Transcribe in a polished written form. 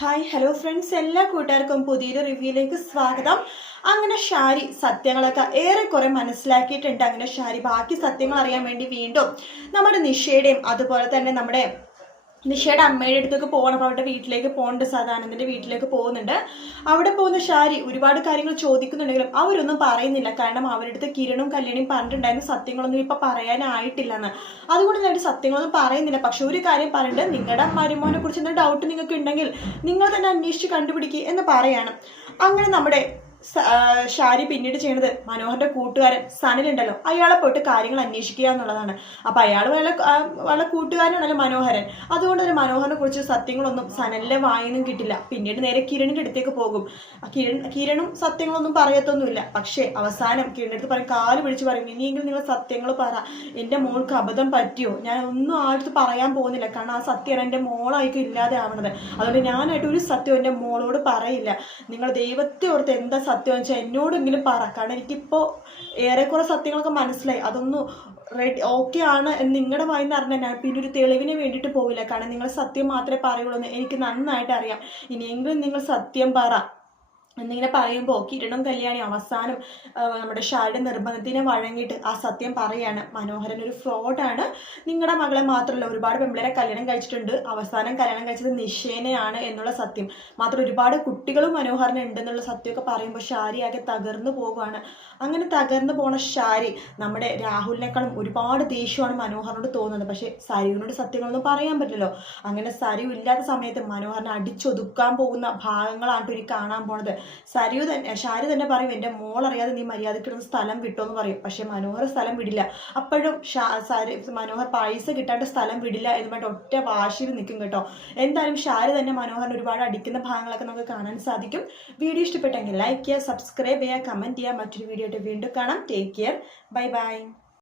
Hi hello friends, എല്ലാ കൂട്ടുകാർക്കും പുതിയൊരു റിവ്യൂയിലേക്ക് സ്വാഗതം. അങ്ങനെ ഷാരി സത്യങ്ങളൊക്കെ ഏറെക്കുറെ മനസ്സിലാക്കിയിട്ടുണ്ട്. അങ്ങനെ ഷാരി ബാക്കി സത്യങ്ങൾ അറിയാൻ വേണ്ടി വീണ്ടും നമ്മുടെ നിഷയുടെയും അതുപോലെ തന്നെ നമ്മുടെ നിഷയുടെ അമ്മയുടെ അടുത്തൊക്കെ പോകണം. അപ്പോൾ അവരുടെ വീട്ടിലേക്ക് പോകുന്നുണ്ട്, സദാനന്ദൻ്റെ വീട്ടിലേക്ക് പോകുന്നുണ്ട്. അവിടെ പോകുന്ന ഷാരി ഒരുപാട് കാര്യങ്ങൾ ചോദിക്കുന്നുണ്ടെങ്കിലും അവരൊന്നും പറയുന്നില്ല. കാരണം അവരുടെ അടുത്ത് കിരണും കല്യാണിയും പറഞ്ഞിട്ടുണ്ടായിരുന്ന സത്യങ്ങളൊന്നും ഇപ്പം പറയാനായിട്ടില്ലെന്ന്. അതുകൊണ്ട് ഞാൻ സത്യങ്ങളൊന്നും പറയുന്നില്ല. പക്ഷെ ഒരു കാര്യം പറയുന്നുണ്ട്, നിങ്ങളുടെ മരുമോനെ കുറിച്ച് എന്തെങ്കിലും ഡൗട്ട് നിങ്ങൾക്ക് ഉണ്ടെങ്കിൽ നിങ്ങൾ തന്നെ അന്വേഷിച്ച് കണ്ടുപിടിക്കുക എന്ന് പറയാണ്. അങ്ങനെ നമ്മുടെ ഷാരി പിന്നീട് ചെയ്യുന്നത് മനോഹറിന്റെ കൂട്ടുകാരൻ സനിലുണ്ടല്ലോ, അയാളെ പോയിട്ട് കാര്യങ്ങൾ അന്വേഷിക്കുക എന്നുള്ളതാണ്. അപ്പൊ അയാൾ വളരെ കൂട്ടുകാരനാണല്ലോ മനോഹരൻ. അതുകൊണ്ട് തന്നെ മനോഹറിനെ കുറിച്ച് സത്യങ്ങളൊന്നും സനലിന്റെ വായിന്നും കിട്ടില്ല. പിന്നീട് നേരെ കിരണിന്റെ അടുത്തേക്ക് പോകും. കിരണും സത്യങ്ങളൊന്നും പറയത്തൊന്നുമില്ല. പക്ഷേ അവസാനം കിരണിന്റെ അടുത്ത് പറയും, കാല് പിടിച്ച് പറയും, ഇനിയെങ്കിലും നിങ്ങൾ സത്യങ്ങൾ പറ, എന്റെ മോൾക്ക് അബദ്ധം പറ്റിയോ? ഞാൻ ഒന്നും ആടുത്ത് പറയാൻ പോകുന്നില്ല. കാരണം ആ സത്യമാണ് എന്റെ മോളായിരിക്കും ഇല്ലാതെ ആവണത്. അതുകൊണ്ട് ഞാനായിട്ട് ഒരു സത്യം എന്റെ മോളോട് പറയില്ല. നിങ്ങൾ ദൈവത്തെ ഓർത്ത് എന്താ സത്യം വെച്ചാൽ എന്നോടെങ്കിലും പറ. കാരണം എനിക്കിപ്പോൾ ഏറെക്കുറെ സത്യങ്ങളൊക്കെ മനസ്സിലായി. അതൊന്നും ഓക്കെ ആണ് എന്ന് നിങ്ങളുടെ വായിന്ന് അറിഞ്ഞാൽ ഞാൻ പിന്നെ ഒരു തെളിവിന് വേണ്ടിയിട്ട് പോവില്ല. കാരണം നിങ്ങൾ സത്യം മാത്രമേ പറയുള്ളൂ എന്ന് എനിക്ക് നന്നായിട്ട് അറിയാം. ഇനിയെങ്കിലും നിങ്ങൾ സത്യം പറ എന്നിങ്ങനെ പറയുമ്പോൾ കിരണും കല്യാണി അവസാനം നമ്മുടെ ഷാരുടെ നിർബന്ധത്തിനെ വഴങ്ങിയിട്ട് ആ സത്യം പറയാണ്. മനോഹരൻ ഒരു ഫ്രോഡാണ്. നിങ്ങളുടെ മകളെ മാത്രമല്ല, ഒരുപാട് പെമ്പിളരെ കല്യാണം കഴിച്ചിട്ടുണ്ട്. അവസാനം കല്യാണം കഴിച്ചത് നിഷേനെയാണ് എന്നുള്ള സത്യം മാത്രം, ഒരുപാട് കുട്ടികളും മനോഹരൻ ഉണ്ടെന്നുള്ള സത്യമൊക്കെ പറയുമ്പോൾ ഷാരി ആകെ തകർന്നു പോകുകയാണ്. അങ്ങനെ തകർന്നു പോണ ഷാരി നമ്മുടെ രാഹുലിനേക്കാളും ഒരുപാട് ദേഷ്യമാണ് മനോഹറിനോട് തോന്നുന്നത്. പക്ഷേ സരിവിനോട് സത്യങ്ങളൊന്നും പറയാൻ പറ്റില്ലല്ലോ. അങ്ങനെ സരിവ് ഇല്ലാത്ത സമയത്ത് മനോഹരനെ അടിച്ചൊതുക്കാൻ പോകുന്ന ഭാഗങ്ങളാണ് ഇനി കാണാൻ പോണത്. ഷാരി തന്നെ പറയും, എൻ്റെ മോൾ അറിയാതെ നീ മര്യാദക്കിടുന്ന സ്ഥലം വിട്ടോന്ന് പറയും. പക്ഷെ മനോഹർ സ്ഥലം വിടില്ല. അപ്പോഴും മനോഹർ പൈസ കിട്ടാണ്ട് സ്ഥലം വിടില്ല എന്ന് പറഞ്ഞിട്ട് ഒറ്റ വാശിയിൽ നിൽക്കും കേട്ടോ. എന്തായാലും ഷാരി തന്നെ മനോഹരൻ ഒരുപാട് അടിക്കുന്ന ഭാഗങ്ങളൊക്കെ നമുക്ക് കാണാൻ സാധിക്കും. വീഡിയോ ഇഷ്ടപ്പെട്ടെങ്കിൽ ലൈക്ക് ചെയ്യുക, സബ്സ്ക്രൈബ് ചെയ്യുക, കമൻറ്റ് ചെയ്യുക. മറ്റൊരു വീഡിയോ ആയിട്ട് വീണ്ടും കാണാം. Take care, bye bye.